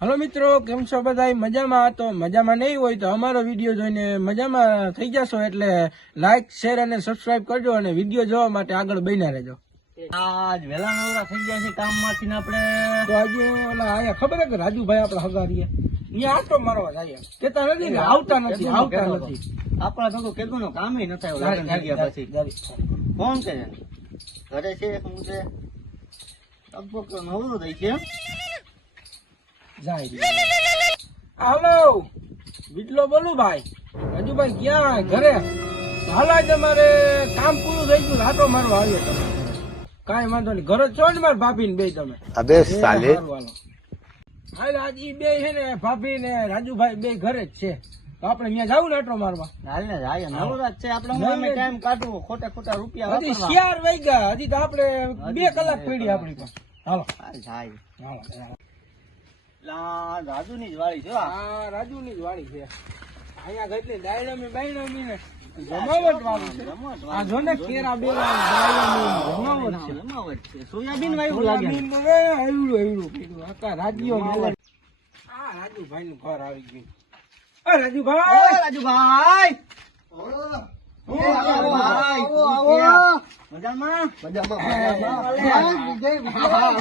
Hello मित्रों केम छो बधाई मजामां तो मजामां नहीं होय तो अमारो विडियो जोईने मजामां थई जशो एटले लाइक शेर अने सब्सक्राइब करजो अने विडियो जोवा माटे आगळ बन्या रहेजो। आज वेला नवरा થઈ ગયા છે કામમાંથી ને આપણે तो आज ओला आया खबर है कि राजू भाई आपड़ा हगारीए न्या आटो मारवा जाय केता નથી ને આવતા નથી આપણા ભગો કેદુનો કામ ય ન થાય લગન થઈ ગયા પછી ફોન કરે ઘરે છે હું છે લગભગ નવરો થઈ છે જાય हेलो बिटलो बोलू भाई राजू भाई क्या घरे हाल आज अमारे काम पूરું થઈ ગયું આટો મારવા આવ્યો તમે કાઈ વાંધો નહીં ઘરે છો ને માર ભાભી ને બે તમે अबे साले હાલ આજ ઈ બે છે ને ભાભી ને રાજુભાઈ બે ઘરે જ છે તો આપણે ત્યાં જાવું ને આટો મારવા હાલ ને જાય નવરા છે આપણે હું ટાઈમ કાઢવો ખોટા ખોટા રૂપિયા હજી 4 વાગ્યા હજી તો આપણે 2 કલાક પડી આપણી પાસે હાલો જાય હાલો લા રાજુની જ વાળી છે હા રાજુની જ વાળી છે અહીંયા ગટલી ડાયનામી બાયનામી ને જમાવટ વાળી છે આ જો ને કેરા બેરા ડાયનામી જમાવટ છે સોયાબીન વાયુ લાગે એવડું પીડું આકા રાજ્યો મેલા આ રાજુભાઈ નું ઘર આવી ગયું આ રાજુભાઈ રાજુભાઈ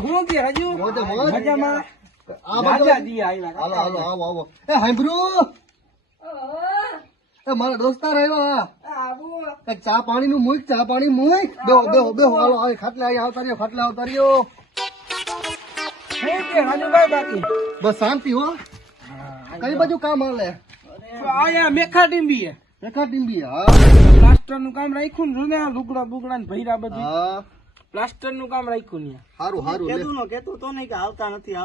હું કે રાજુ મજામાં રાજા દી આયલા હાલો આવો એ હાંભળ્યું એ મારા દોસ્તાર આવ્યા કઈક ચા પાણી નું મૂક ચા પાણી મૂક બેહો હાલો આ ખાટલે આવતા રહ્યો હું કે રાજુભાઈ બાકી બસ શાંતિ હો કઈ બાજુ કામ હાલે આયા મેખા ટીંબી રેખા ટીમ્બી હા પ્લાસ્ટર નું કામ રાખ્યું ને જોને લુગડા બુગડા ને ભૈરા બધું હા પ્લાસ્ટર નું કામ રાખ્યું ને હારું હારું લે કેતું તો નહીં કે આવતા નથી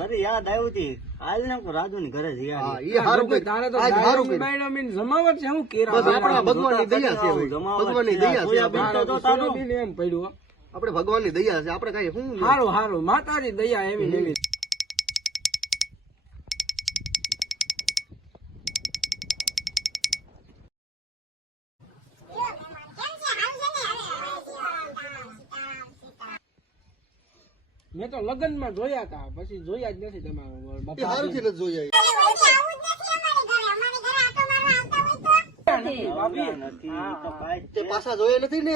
ઘરે યાદ આવ્યું હતી હાલ ને રાજુ ની ઘરે જઈ હા ઈ હારું કે તારે તો આજ હારું કે બાયનામી ને જમાવટ છે હું કેરા બસ આપણા ભગવાનની દયા છે ભાઈ ભગવાનની દયા છે આપણે એમ પડ્યું આપણે ભગવાનની દયા છે આપણે કઈ શું હારું હારું માતાજી દયા એવી એવી મેં તો લગ્ન માં જોયા હતા પછી જોયા જ નથી એ હારું થી નથી જોયા તે પાછા જોયા નથી ને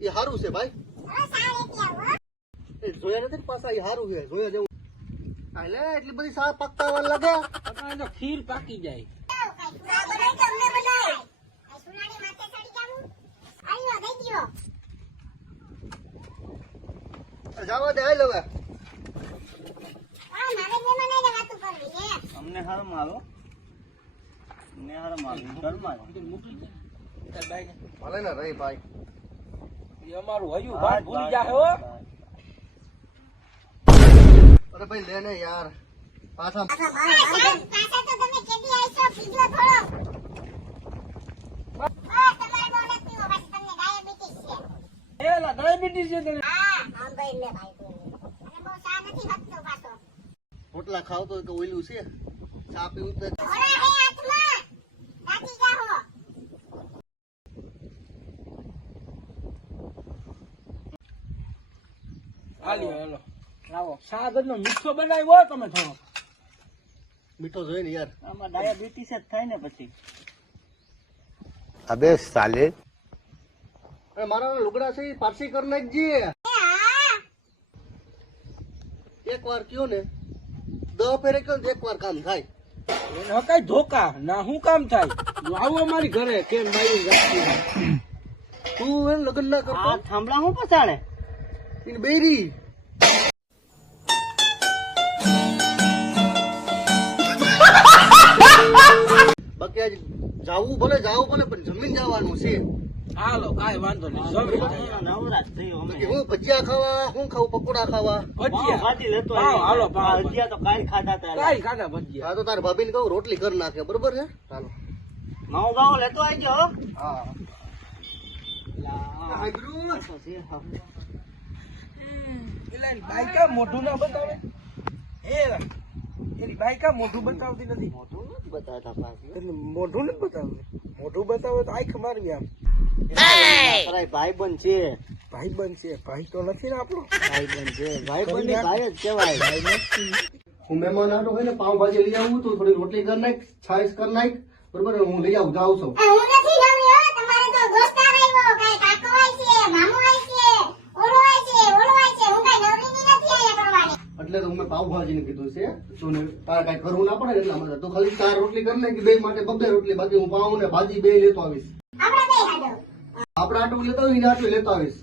એ હારું છે ભાઈ એ જોયા નથી ને પાછા એ હારું છે જોયા જેવું હાલે એટલી બધી શાક પકવા લાગે અત્યારે તો ખીર પાકી જાય જવા દે હાલ હવે અમને હાર મારો ઘરમાં ભલે ને રહી ભાઈ એ અમારું હયું ભાઈ ભૂલી જાય હો અરે ભાઈ લે ને યાર પાછા એલા ડાયાબિટીસ છે તને રોટલા ખાવ તો ઓઈલું છે ચા પીવું તો હાલ્યો હેલો લાવો સાગર નો મીઠો બનાવ્યો તમે થોડો મીઠો જોઈએ ને યાર આમાં ડાયાબિટીસ જ થાય ને પછી અબે સાલે અરે મારા લુગડા છે પારસી કરી નાખજે એક વાર કયો ને 10 ફેરે કયો એક વાર કામ થાય એને કઈ ધોકા ના હું કામ થાય આવો અમારી ઘરે કેમ ભાઈ તું એને લગ્ન ના કરતો આ થાંભલા હું પછાડે એને બેરી બાકી આજ જાવું ભલે પણ જમીન જવાનું છે હાલો કાઈ વાંધો નહીં નવરાત થયો અમે બાકી હું ભજીયા ખાવા હું ખાવું પકોડા ખાવા ભાજી લેતો હાલો ભજીયા તો કાઈ ખાધા તા કાઈ ખાધા ભજીયા હા તો તાર ભાભી ને કહું રોટલી કરી નાખે બરોબર છે ચાલો માવો ગાવો લેતો આવજો હો હા એલા બાઈકા મોઢું ના બતાવે એની બાઈકા મોઢું બતાવતી નથી મોટું નથી બતાવતા પાછી એટલે મોઢું નથી બતાવતું મોઢું બતાવે તો આંખ મારવી આમ ભાઈ બંધ છે ભાઈ બંધ છે ભાઈ તો નથી ને આપણો ભાઈ બંધ છે ભાઈ બંધ ભાઈ જ કહેવાય હું મહેમાન આટો હોય ને પાવભાજી લઈ આવું તો થોડી રોટલી કરી નાખ, છાશ કરી નાખ, બરોબર? હું લઈ આવું, જાઉં છું. હું નથી નવી હો, તમારે તો દોસ્તાર આવ્યો, કાંઈ કાકો હોય છે, મામુ હોય છે, ઓલો હોય છે, ઓલો હોય છે, હું કાંઈ નવરીની નથી અહીંયા કરવાની. એટલે તો મેં પાવભાજી ને કીધું છે. તો ને તારે કઈ કરવું ના પડે ને એટલા માટે. તો ખાલી 4 રોટલી કરી નાખ, બે માટે 2 રોટલી, બાકી હું પાવ ને ભાજી બે લેતો આવીશ. આપણે બે હાડો. આપણે આટલું લેતો આવીશ ને આટલું લેતો આવીશ.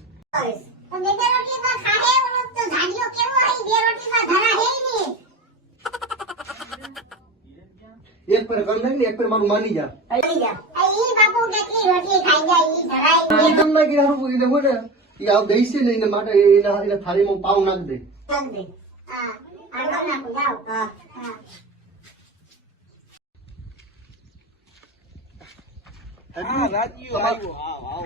તો બે બે રોટલીમાં ખાહે, ઓલો તો જાડિયો કેવો હોય, બે રોટલીમાં ધરા હે ય નહીં. એક પર કરી નાખ ને એક પર મારું માની જા. આવી જા. ઈ બાપુ કેટલી રોટલી ખાઈ જાય, ઈ ધરાય નહીં. કેમ ના કે હારું એને બોલે એ આવ દઈશ ને એને માટે એના થાળીમાં પાવ નાખ દે. લગ દે. હા, આ લગ નાખું, જાઓ. હા. હા, રાજ્યો આવ્યો.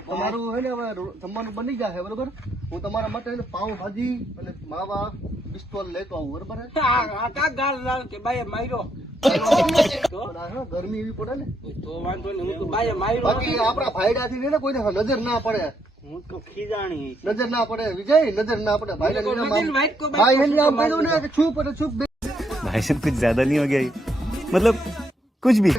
તમારું હે ને હવે જમવાનું બની જાય બરોબર. હું તમારા માટે હે ને પાવભાજી અને માવા પિસ્તોલ લેતો આવું બરોબર. આ કા ગાળ લાલ કે બાએ માર્યો પણ આ હે ગરમી એવી પડે ને, તો વાંધો નહીં, હું તો બાએ માર્યો બાકી આપણા ભાઈડાથી ને કોઈને નજર ના પડે, હું તો ખીજાણી નજર ના પડે વિજય, નજર ના પડે. ભાઈ બદલ વાઈટ કો ભાઈ એને આમ કીધું ને કે છુપ અને છુપ બે भाई साहब कुछ ज्यादा नहीं हो गया ये? मतलब कुछ भी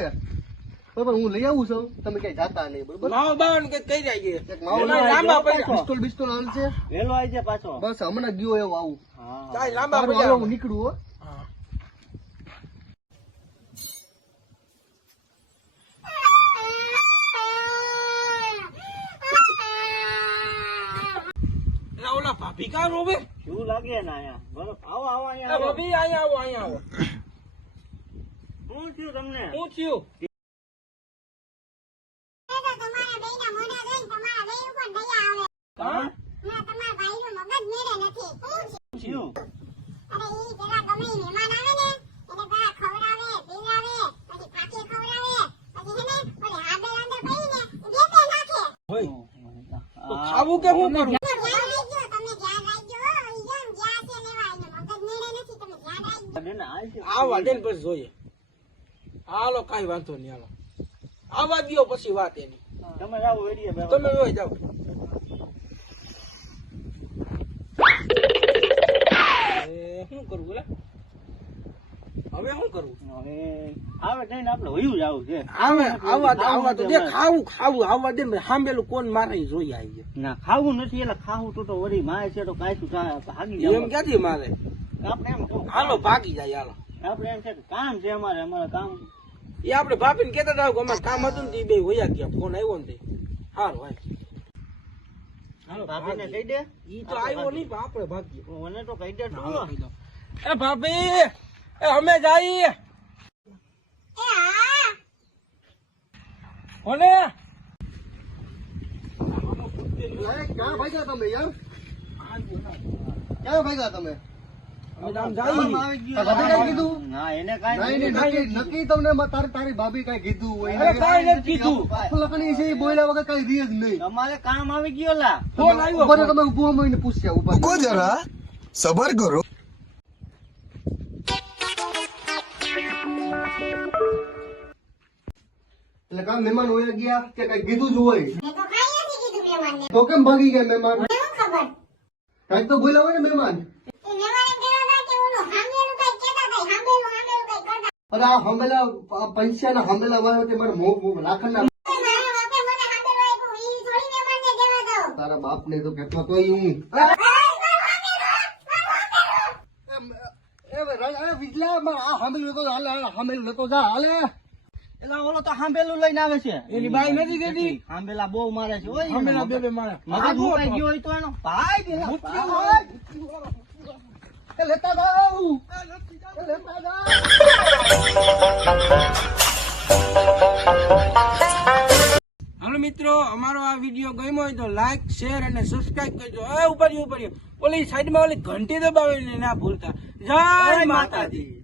બરોબર. હું લઈ આવું છું, તમે કઈ જાતા નહીં બરોબર. માવો બાવન કે કઈ જાય એક માવો લાંબા પડ્યા. પિસ્તોલ બિસ્તોલ હાલ છે, વેલો આવી જાય પાછો. બસ હમણાં ગયો એવો આવું. હા ચાલ લાંબા સારું, હાલો, હું પડ્યા. નીકળું હો. હા. એલા ઓલા ભાભી કા રોવે? શું લાગે ને અહીંયા? બરોબર, આવો આવો એ અહીંયા આવો. ભાભી અહીંયા આવો, અહીંયા આવો. શું થયું તમને? શું થયું? એ તો તમારા બેયના મોઢા જોઈને તમારા બેય ઉપર દયા આવે. હા? ના, તમારા ભાઈનું મગજ મેળે નથી. શું છે? શું? અરે ઈ પેલા ગમે ઈ મહેમાન આવે ને, એને પેલા ખવડાવે, પીવડાવે, પછી પાકે ખવડાવે, પછી હે ને ઓલી હાબે અંદર પડીને બે બે નાખે. હોય. તો ખાવું કે હું કરું? ધ્યાન રાખજો, તમે ધ્યાન રાખજો. ઈ જો ને જ્યાં છે લેવા, એને મગજ મેળે નથી, તમે ધ્યાન રાખજો. બેન, આ છે. આવા દે ને પછી જોઈએ. હાલો કાંઈ વાંધો નહીં, હાલો આવા દ્યો પછી વાત એની. તમે જાઓ વેડીએ બે તમે હોય જાઓ. શું કરવું લે? હવે શું કરવું? હવે આવે જઈને આપણે વયું જવું છે. આવા તો દે, ખાવું આવવા દે ને, સાંભળેલું કોણ મારે ઈ જોઈ આવી ના ખાવું નથી એટલે ખાવું તો વળી માય છે તો કાંઈ ભાગી જાય. એમ જાવ. ક્યાંથી મારે? આપણે એમ કહું, હાલો ભાગી જાય, હાલો. આપણે એમ છે કે કામ છે અમારે કામ. એ આપણે ભાભીને કહેતા હતા કે અમારે કામ હતું ને તે બે વયા ગયા, ફોન આવ્યો ને તે. હારું ભાઈ, હાલો ભાભીને ભાગીએ. કહી દે. ઈ તો આવ્યો નહીં, પણ આપણે ભાગીએ. મને તો કહી દે હાલો, તું. કહી દો. એ ભાભી, એ અમે જઈએ. એ હા, કોને? ક્યાં ભાગ્યા તમે યાર? ક્યાં ભાગ્યા તમે? અમે તો આમ જઈએ. આવી ગયો. ભાભી કાંઈ કીધું? ના એને નહીં, કાંઈ નહીં, નક્કી તમને તારી ભાભી કઈ કીધું હોય? અરે કાંઈ નથી કીધું. લખણી છે એ બોલ્યા વગર કઈ રીત નહીં. તમારે કામ આવી ગયો લા. ફોન આવ્યો. ઉપર તમે ઉભો મળીને પૂછ્યા ઉપર. रुको जरा सबर करो. એટલે કામ મહેમાન હોય ગયા કે કઈ કીધું જ હોય? મેં તો કાંઈ નથી કીધું મહેમાનને. તો કેમ ભાગી ગયા મહેમાન? મને શું ખબર? કઈક તો બોલ્યા હોય ને મહેમાન. એ મહેમાન એમ કહેતા હતા કે ઓલું સામેલું કંઈક કહેતા હતા, સામેલું કંઈક કરતા. અરે આ હંબેલા પૈસા હંબેલા વાળા તે મારે લાખણ ના મારા બાપે મને સામેલું આપ્યું, ઈ થોડી મહેમાનને દેવા દઉં. તારા બાપ ને તો કેટલો તો હું વિજલા આ હંબેલું લેતો હાલે હંબેલું લેતો જા હાલે. એટલે ઓલો તો હાંભેલું લઈને આવે છે. એની બાઈ નથી કહેતી? હાંભેલા બહુ મારે છે. ઓય, હંમેલા બે બે મારે. મગજ મુકાઈ ગયો હોય તો એનો ભાઈ ગયેલા. એ લેતા જાવ એ લેતા જાવ. હાલો મિત્રો, અમારો આ વિડીયો ગમ્યો હોય તો લાઈક, શેર અને સબસ્ક્રાઇબ કરજો. એ ઉપર ઓલી સાઈડમાં ઓલી ઘંટી દબાવીને ના ભૂલતા. જય માતાજી.